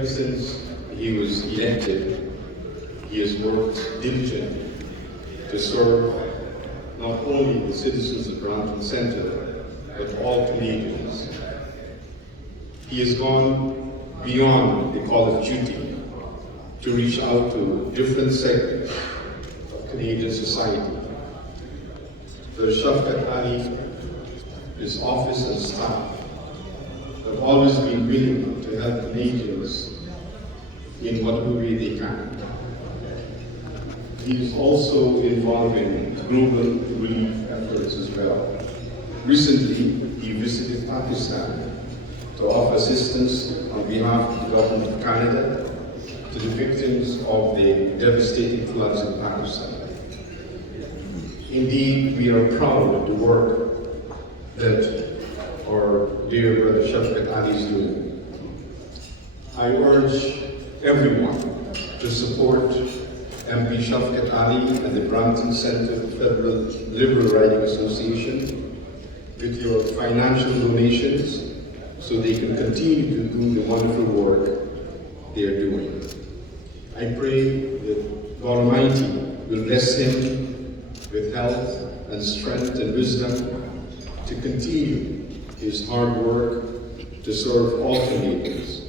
Since he was elected, he has worked diligently to serve not only the citizens of Brampton Centre, but all Canadians. He has gone beyond the call of duty to reach out to different segments of Canadian society. For Shafkat Ali, his office and staff have always been willing to help Canadians in whatever way they can. He is also involved in global relief efforts as well. Recently, he visited Pakistan to offer assistance on behalf of the government of Canada to the victims of the devastating floods in Pakistan. Indeed, we are proud of the work that our dear brother Shafkat Ali is doing. I urge everyone to support MP Shafkat Ali and the Brampton Centre for Federal Liberal Riding Association with your financial donations so they can continue to do the wonderful work they are doing. I pray that God Almighty will bless him with health and strength and wisdom to continue his hard work to serve all Canadians.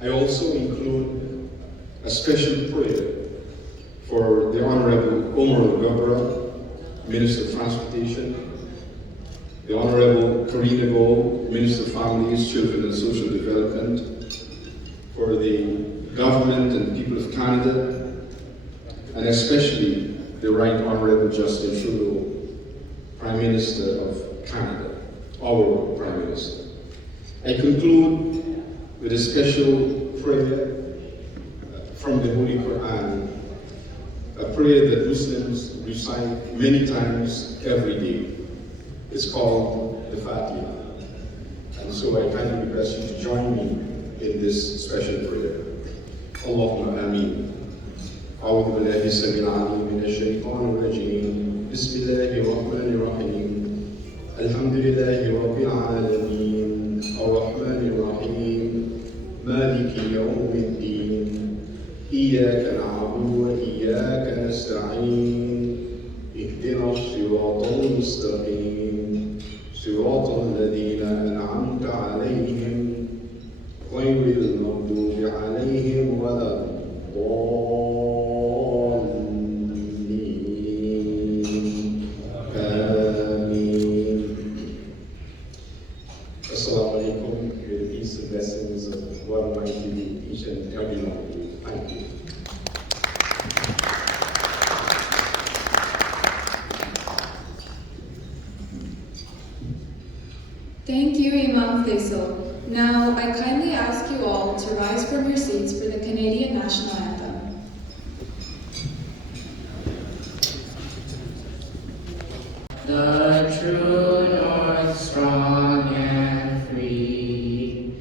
I also include a special prayer for the Honorable Omar Gabra, Minister of Transportation, the Honorable Karina Gold, Minister of Families, Children and Social Development, for the government and people of Canada, and especially the Right Honorable Justin Trudeau, Prime Minister of Canada, our Prime Minister. I conclude with a special prayer from the Holy Quran, a prayer that Muslims recite many times every day. It's called the Fatiha. And so I kindly request you to join me in this special prayer. Allahumma ameen. أعوذ بالله السميع العليم من الشيطان الرجيم. بسم الله الرحمن الرحيم. الحمد لله رب العالمين. الرحمن الرحيم. مالك يوم الدين. إياك نعبد وإياك نستعين. اهدنا الصراط المستقيم. صراط الذين أنعمت عليهم غير المغضوب عليهم ولا الضالين. آمين. Assalamu alaikum. May the peace and blessings of God Almighty be each and every one of you. Thank you. Thank you, Imam Faisal. Now, I kindly ask you all to rise from your seats for the Canadian National Anthem. The true north, strong and free,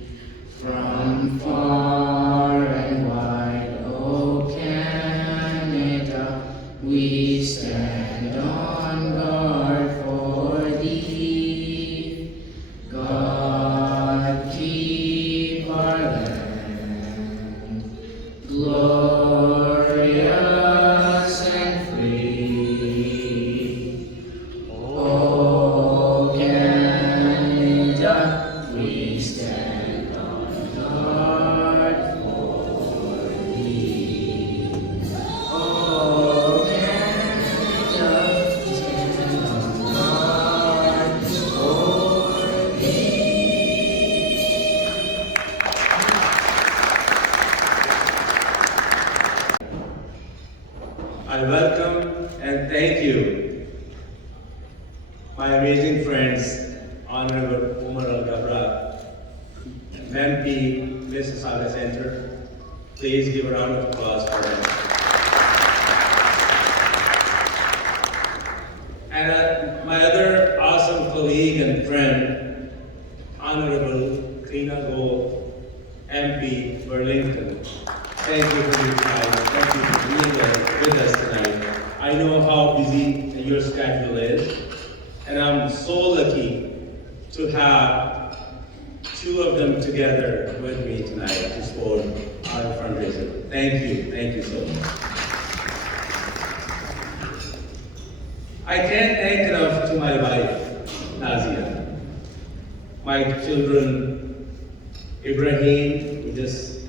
from far and wide, O Canada, we stand on guard for thee. God keep our land glorious and free. O Canada, we stand on guard for thee. O Canada, we stand on guard for thee. I welcome and thank you, my amazing friends, Honorable Omar Al-Gabra, MP, Mississauga Center. Please give a round of applause for them. And my other awesome colleague and friend, Honorable Karina Gold, MP, Burlington. Thank you for your time. Thank you for being with us tonight. I know how busy your schedule is, and I'm so lucky to have two of them together with me tonight to support our fundraiser. Thank you so much. I can't thank enough to my wife, Nazia, my children, Ibrahim, who just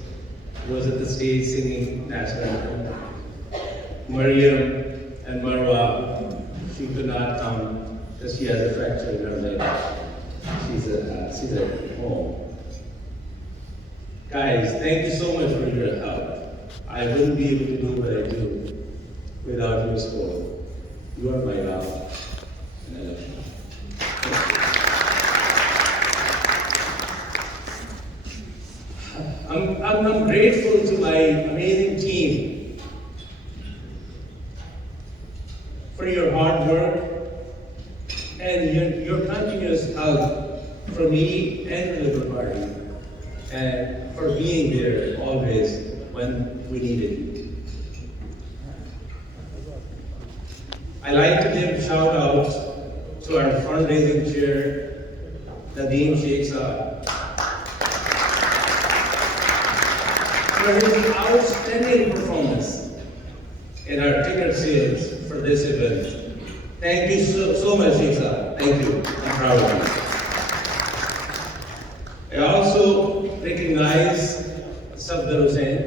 was at the stage singing national anthem, Mariam and Marwa. She could not come because she has a fracture in her leg. She's at home. Guys, thank you so much for your help. I wouldn't be able to do what I do without your support. You are my love, and I love you. I'm grateful to my amazing team for your hard work and your continuous help for me and the Liberal Party, and for being there always when we needed you. I like to give a shout out to our fundraising chair, Nadeem Sheikh Saab, for his outstanding performance in our ticket sales for this event. Thank you so much, Sheikh Saab. Thank you. I'm proud of you. I also recognize Safdar Hussain,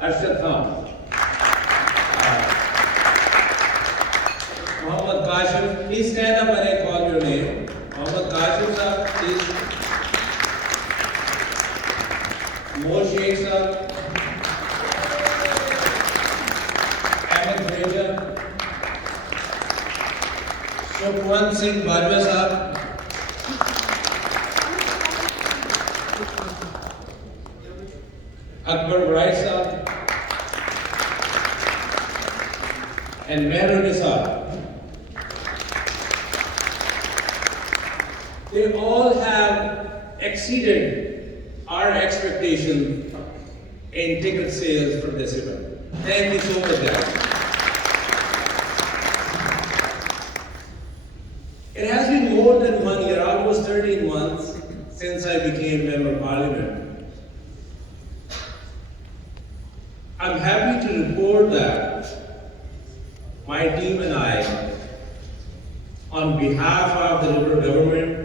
Arshad Khan, Mohammad Kashif. Please stand up when I call your name. Mohammad Kashif sir, please. Mo Sheikh sir, Ahmed Raja, Sukhwant Singh Bajwa sir, Akbar Rai sir, and Mehrunisa. They all have exceeded our expectation in ticket sales for this event. Thank you so much, guys. It has been more than 1 year, almost 13 months, since I became Member of Parliament. I'm happy to report that my team and I, on behalf of the Liberal government,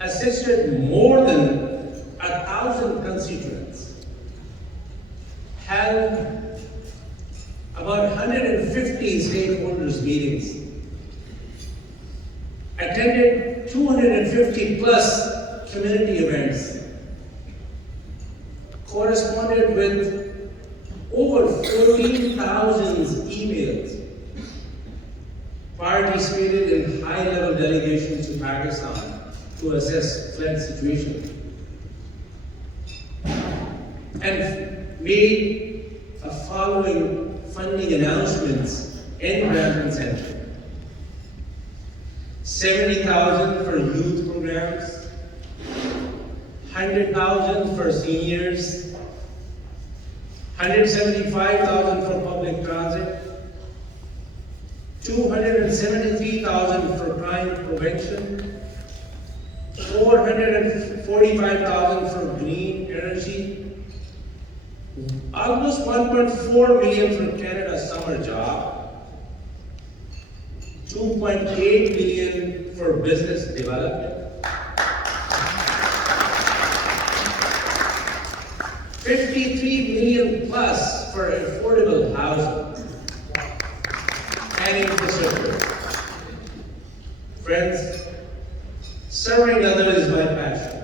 assisted more than 1,000 constituents, held about 150 stakeholders meetings, attended 250 plus community events, corresponded with over 14,000 emails, participated in high-level delegations to Pakistan to assess flood situation, and made a following funding announcements in Brampton Centre. 70,000 for youth programs, 100,000 for seniors, 175,000 for public transit, 273,000 for crime prevention, 445,000 for green energy, almost 1.4 million for Canada summer job, 2.8 million for business development, 53 million plus for affordable housing and infrastructure. Friends, serving others is my passion,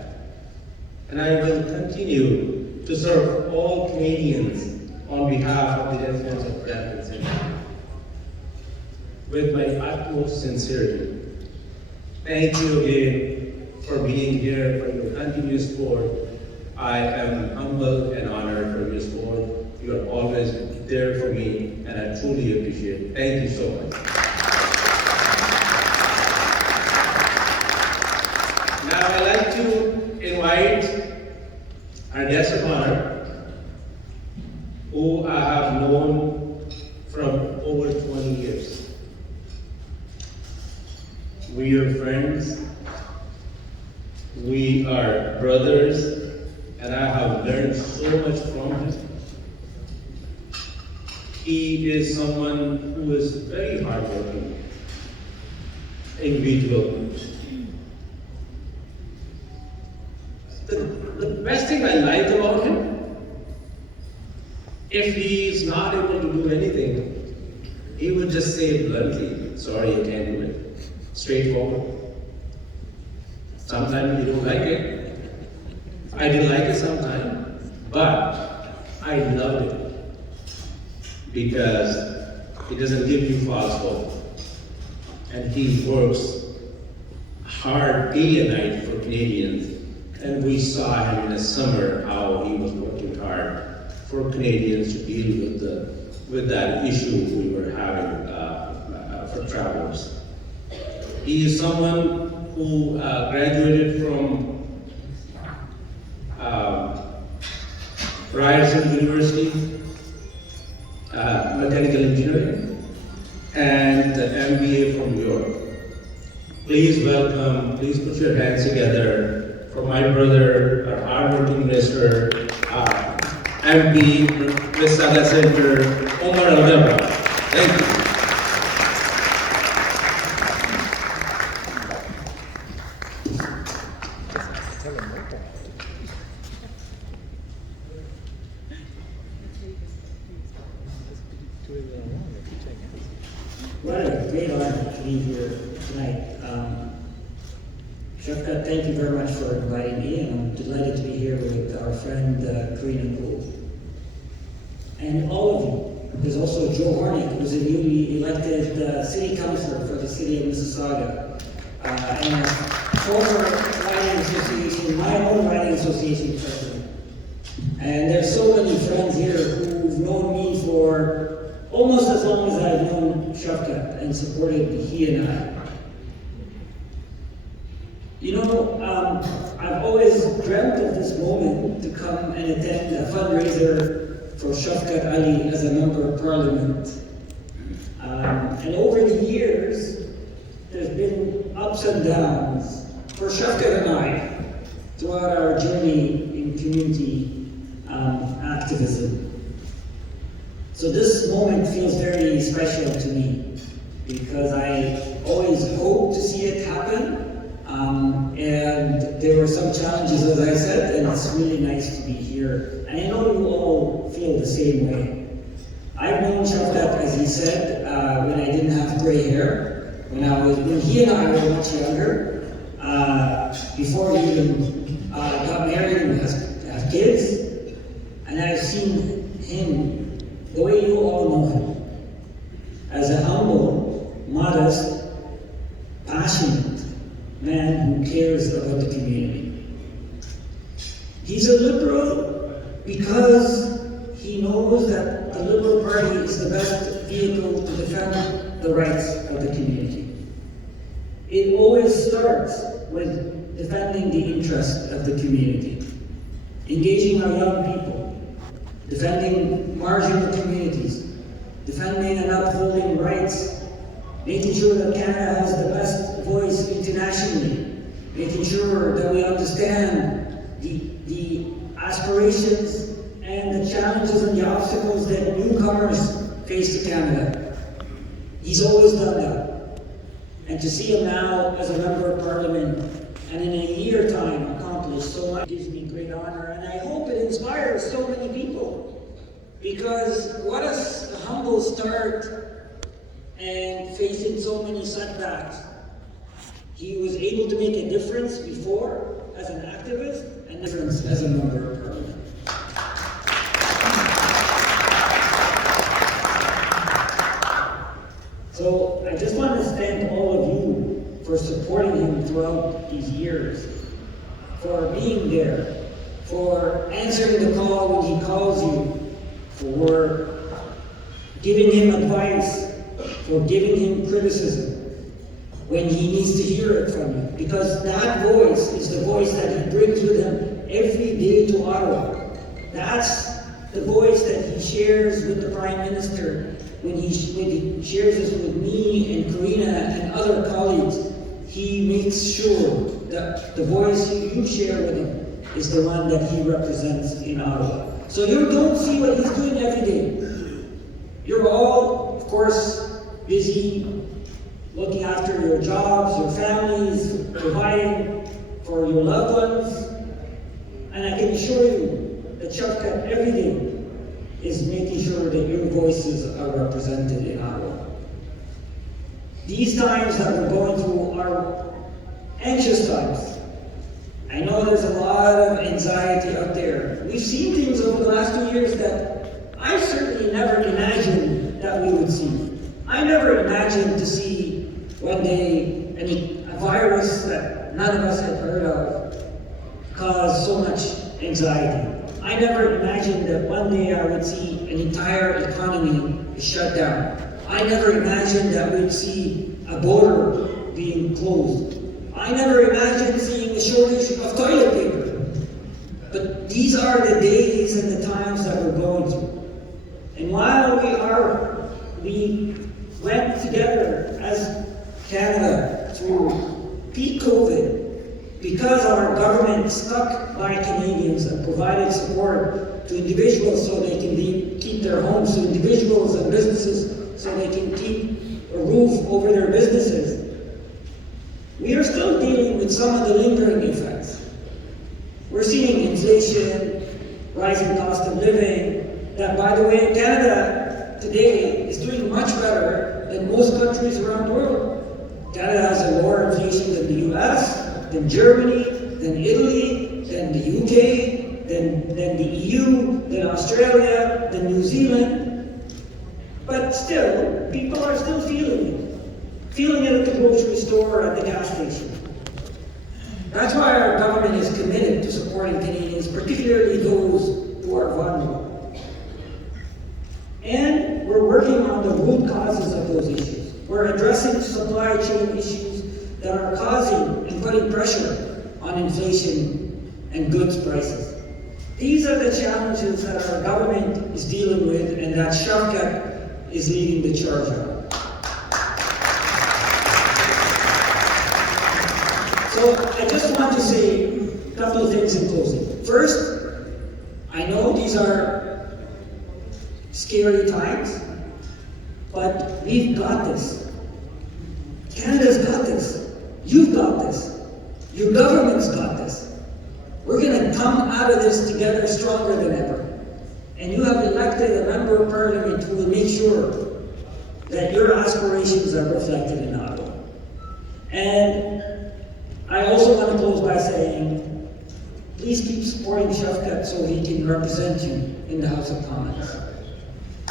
and I will continue to serve all Canadians on behalf of the residents of Brampton Centre with my utmost sincerity. Thank you again for being here, for your continuous support. I am humbled and honored for your support. You are always there for me, and I truly appreciate it. Thank you so much. Now I'd like to invite our guest of honor, who I have known from over 20 years. We are friends. We are brothers, and I have learned so much from him. He is someone who is very hardworking individual. The best thing I like about him, if he is not able to do anything, he would just say bluntly, sorry, I can't do it. Straightforward. Sometimes you don't like it. I didn't like it sometimes, but I loved it because it doesn't give you false hope. And he works hard day and night for Canadians. And we saw him in the summer how he was working hard for Canadians to deal with that issue we were having for travelers. He is someone who graduated from Ryerson University, mechanical engineering, and the MBA from New York. Please welcome, please put your hands together for my brother, our hardworking minister, MP, Mississauga Center, Omar Al-Gabra. Thank you. What a great honor to be here tonight. Shafkat, thank you very much for inviting me, and I'm delighted to be here with our friend Karina Gould. And all of you. There's also Joe Hornick, who's a newly elected city councilor for the city of Mississauga, and a former riding association, my own riding association president. And there's so many friends here who've known me for almost as long as I've known Shafkat and supported he and I. You know, I've always dreamt of this moment to come and attend a fundraiser for Shafkat Ali as a member of parliament. And over the years, there's been ups and downs for Shafkat and I throughout our journey in community activism. So this moment feels very special to me because I always hope to see it happen. And there were some challenges, as I said, and it's really nice to be here. And I know you all feel the same way. I've known Shafkat, as he said, when I didn't have gray hair, when he and I were much younger, before he even got married and has kids. And I've seen him the way you all know him, as a humble, modest, passionate man who cares about the community. He's a liberal because he knows that the Liberal Party is the best vehicle to defend the rights of the community. It always starts with defending the interests of the community, engaging our young people, defending marginal communities, defending and upholding rights, making sure that Canada has the best voice internationally, making sure that we understand the aspirations and the challenges and the obstacles that newcomers face to Canada. He's always done that. And to see him now as a member of parliament and in a year time accomplish so much gives me great honor, and I hope it inspires so many people, because what a humble start and facing so many setbacks. He was able to make a difference before as an activist and a difference as a member of parliament. So I just want to thank all of you for supporting him throughout these years, for being there, for answering the call when he calls you, for giving him advice, for giving him criticism when he needs to hear it from you. Because that voice is the voice that he brings with him every day to Ottawa. That's the voice that he shares with the Prime Minister when he shares this with me and Karina and other colleagues. he makes sure that the voice you share with him is the one that he represents in Ottawa. So you don't see what he's doing every day. You're all, of course, busy looking after your jobs, your families, providing for your loved ones. And I can assure you that Shafkat every day is making sure that your voices are represented in Ottawa. These times that we're going through are anxious times. I know there's a lot of anxiety out there. We've seen things over the last 2 years that I certainly never imagined that we would see. I never imagined to see one day a virus that none of us had heard of cause so much anxiety. I never imagined that one day I would see an entire economy shut down. I never imagined that we'd see a border being closed. I never imagined seeing a shortage of toilet paper. But these are the days and the times that we're going through. And while we went together as Canada through peak COVID, because our government stuck by Canadians and provided support to individuals so they can keep their homes, to individuals and businesses so they can keep a roof over their businesses, we are still dealing with some of the lingering effects. We're seeing inflation, rising cost of living, that, by the way, Canada today is doing much better than most countries around the world. Canada has a lower inflation than the US, than Germany, than Italy, than the UK, than the EU, than Australia, than New Zealand. But still, people are still feeling it. Feeling it at the grocery store or at the gas station. That's why our government is committed to supporting Canadians, particularly those who are vulnerable. And we're working on the root causes of those issues. We're addressing supply chain issues that are causing and putting pressure on inflation and goods prices. These are the challenges that our government is dealing with and that Shafkat is leading the charge on. So I just want to say a couple of things in closing. First, I know these are scary times, but we've got this. Canada's got this. You've got this. Your government's got this. We're going to come out of this together stronger than ever. And you have elected a member of parliament who will make sure that your aspirations are reflected in Ottawa. And I also want to close by saying, please keep supporting Shafkat so he can represent you in the House of Commons.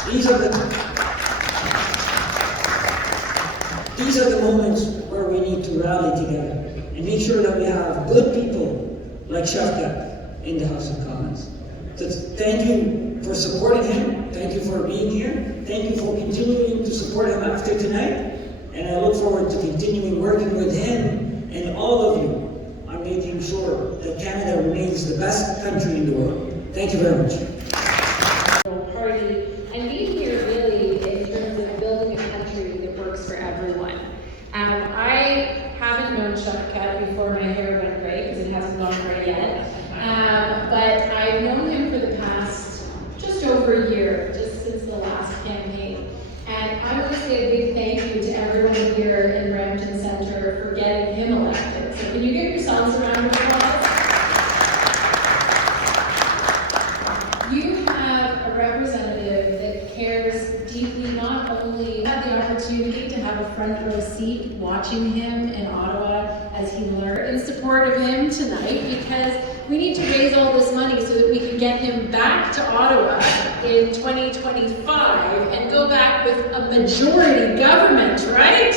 These are the moments where we need to rally together and make sure that we have good people like Shafkat in the House of Commons. So thank you for supporting him. Thank you for being here. Thank you for continuing to support him after tonight. And I look forward to continuing working with him and all of you on making sure that Canada remains the best country in the world. Thank you very much. Party and being here really in terms of building a country that works for everyone. I haven't known Shafkat before my hair went gray because it hasn't gone gray yet. But I've known him for the past just over a year, just since the last campaign. And I want to say a big thank you to everyone here in Brampton Centre for getting him elected. So can you give yourselves a round of applause? You have a representative that cares deeply, not only had the opportunity to have a front row seat watching him in Ottawa as he learned, in support of him tonight, because we need to raise all this money so that we can get him back to Ottawa in 2025 and go back with a majority government, right?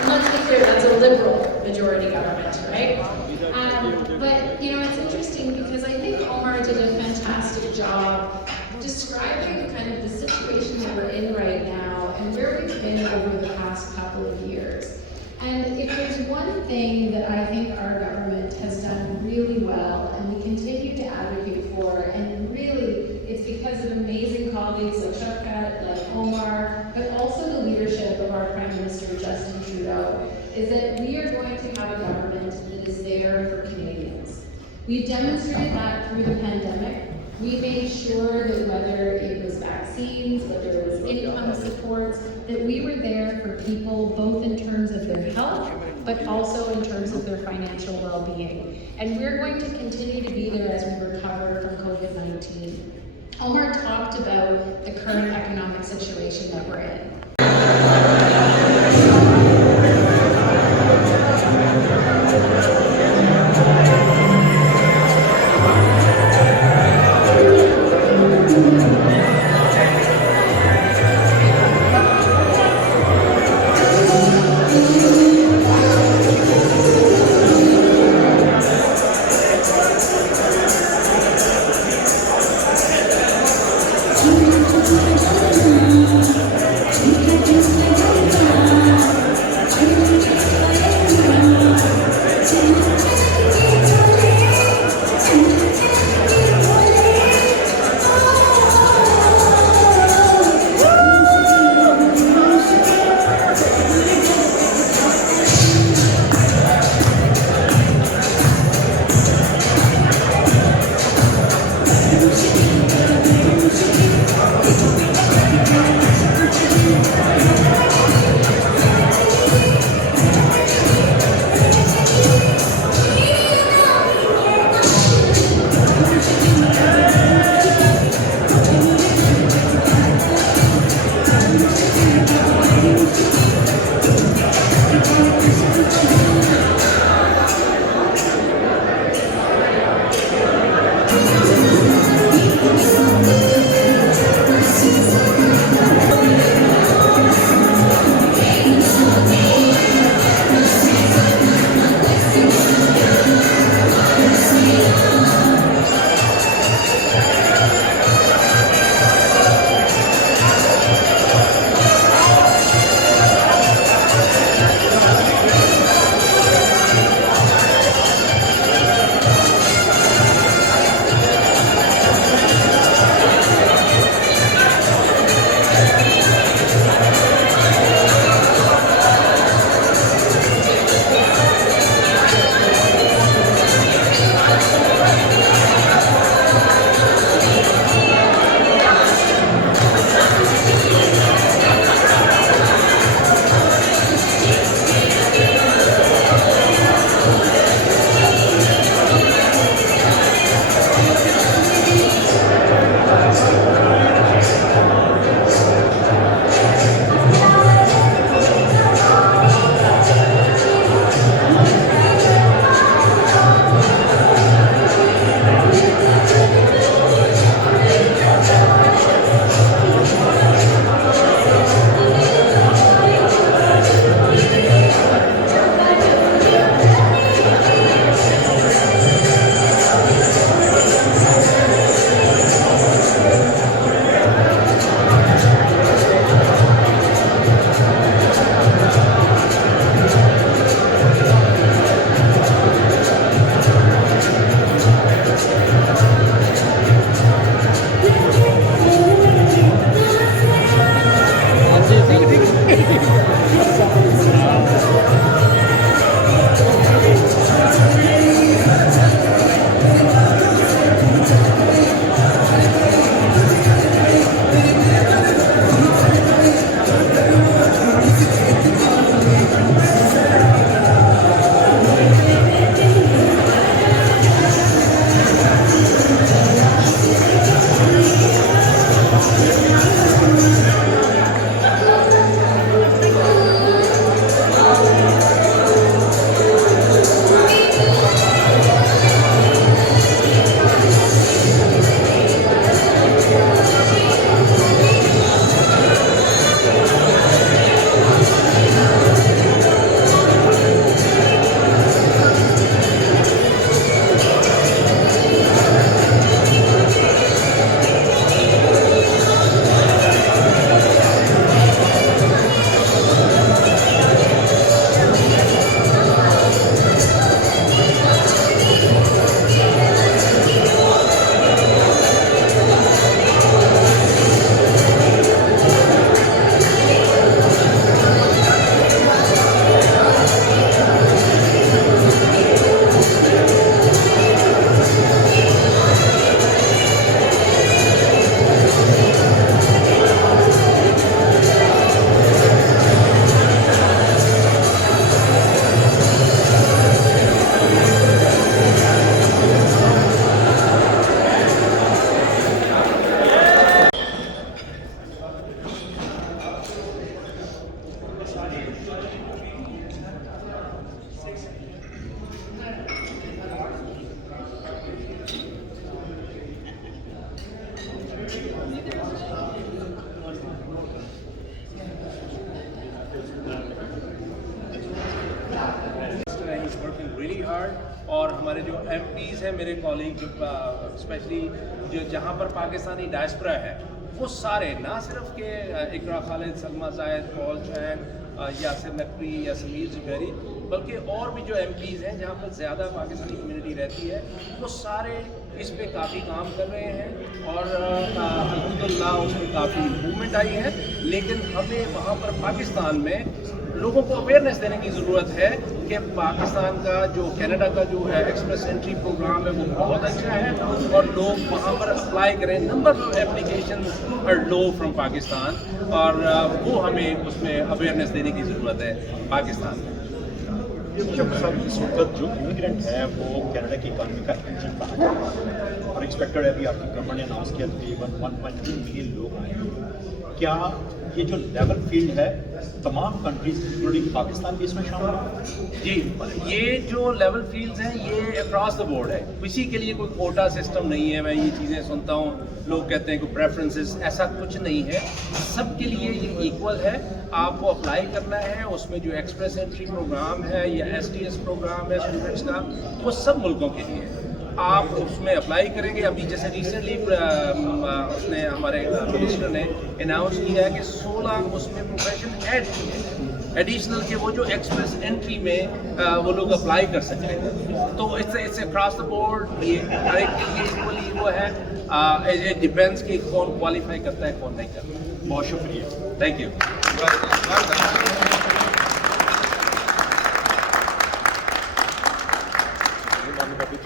And let's be clear, that's a liberal majority government, right? But, you know, it's interesting because I think Omar did a fantastic job describing kind of the situation that we're in right now and where we've been over the past couple of years. And if there's one thing that I think our government has done really well and we continue to advocate for, and really it's It's because of amazing colleagues like Shafkat, like Omar, but also the leadership of our Prime Minister, Justin Trudeau, is that we are going to have a government that is there for Canadians. We've demonstrated that through the pandemic. We made sure that whether it was vaccines, whether it was income supports, that we were there for people both in terms of their health, but also in terms of their financial well-being. And we're going to continue to be there as we recover from COVID-19. Omar talked about the current economic situation that we're in. You can just اور ہمارے جو M Ps ہیں میرے colleague جو especially جو جہاں پر پاکستانی ڈائسپرا ہے وہ سارے نہ صرف کہ اقرا خالد، سلمہ زاہد، پال چین، یاسر نقوی یا سمیر زبیری، بلکہ اور بھی جو ایم پیز ہیں جہاں پر زیادہ پاکستانی کمیونٹی رہتی ہے وہ سارے اس پہ کافی کام کر رہے ہیں اور الحمدللہ اس میں کافی امپرومنٹ آئی ہے. لیکن ہمیں وہاں پر پاکستان میں لوگوں کو اویئرنیس دینے کی ضرورت ہے کہ پاکستان کا جو کینیڈا کا جو ایکسپریس انٹری پروگرام ہے وہ بہت اچھا ہے اور لوگ وہاں پر اپلائی کریں. Number of application are low from Pakistan اور وہ ہمیں اس میں اویئرنیس دینے کی ضرورت ہے پاکستان میں. اس وقت جو امیگرینٹ ہے وہ کینیڈا کی اکانومی کا انجن بنا ہے اور ایکسپیکٹڈ ہے ابھی آپ کی گورنمنٹ نے اناؤنس کیا تقریباً 1.2 ملین لوگ آئے ہیں. کیا یہ جو لیول فیلڈ ہے تمام کنٹریز انکلوڈنگ پاکستان بھی اس میں شامل ہے؟ جی، یہ جو لیول فیلڈز ہیں یہ اکراس دا بورڈ ہے، کسی کے لیے کوئی کوٹا سسٹم نہیں ہے. میں یہ چیزیں سنتا ہوں، لوگ کہتے ہیں کہ پریفرنسز، ایسا کچھ نہیں ہے. سب کے لیے یہ ایکول ہے. آپ کو اپلائی کرنا ہے، اس میں جو ایکسپریس انٹری پروگرام ہے یا ایس ٹی ایس پروگرام ہے اسٹوڈنٹس کا وہ سب ملکوں کے لیے ہے. آپ اس میں اپلائی کریں گے. ابھی جیسے ریسنٹلی اس نے ہمارے منسٹر نے اناؤنس کیا ہے کہ 16 اس میں پروفیشن ایڈ کیے ایڈیشنل کے وہ جو ایکسپریس انٹری میں وہ لوگ اپلائی کر سکتے ہیں. تو اس سے اکراس دا بورڈ یہ ہر ایک کے لیے ایکولی وہ ہے. اٹ ڈیپینڈس کہ کون کوالیفائی کرتا ہے کون نہیں کرتا. بہت شکریہ. Thank you.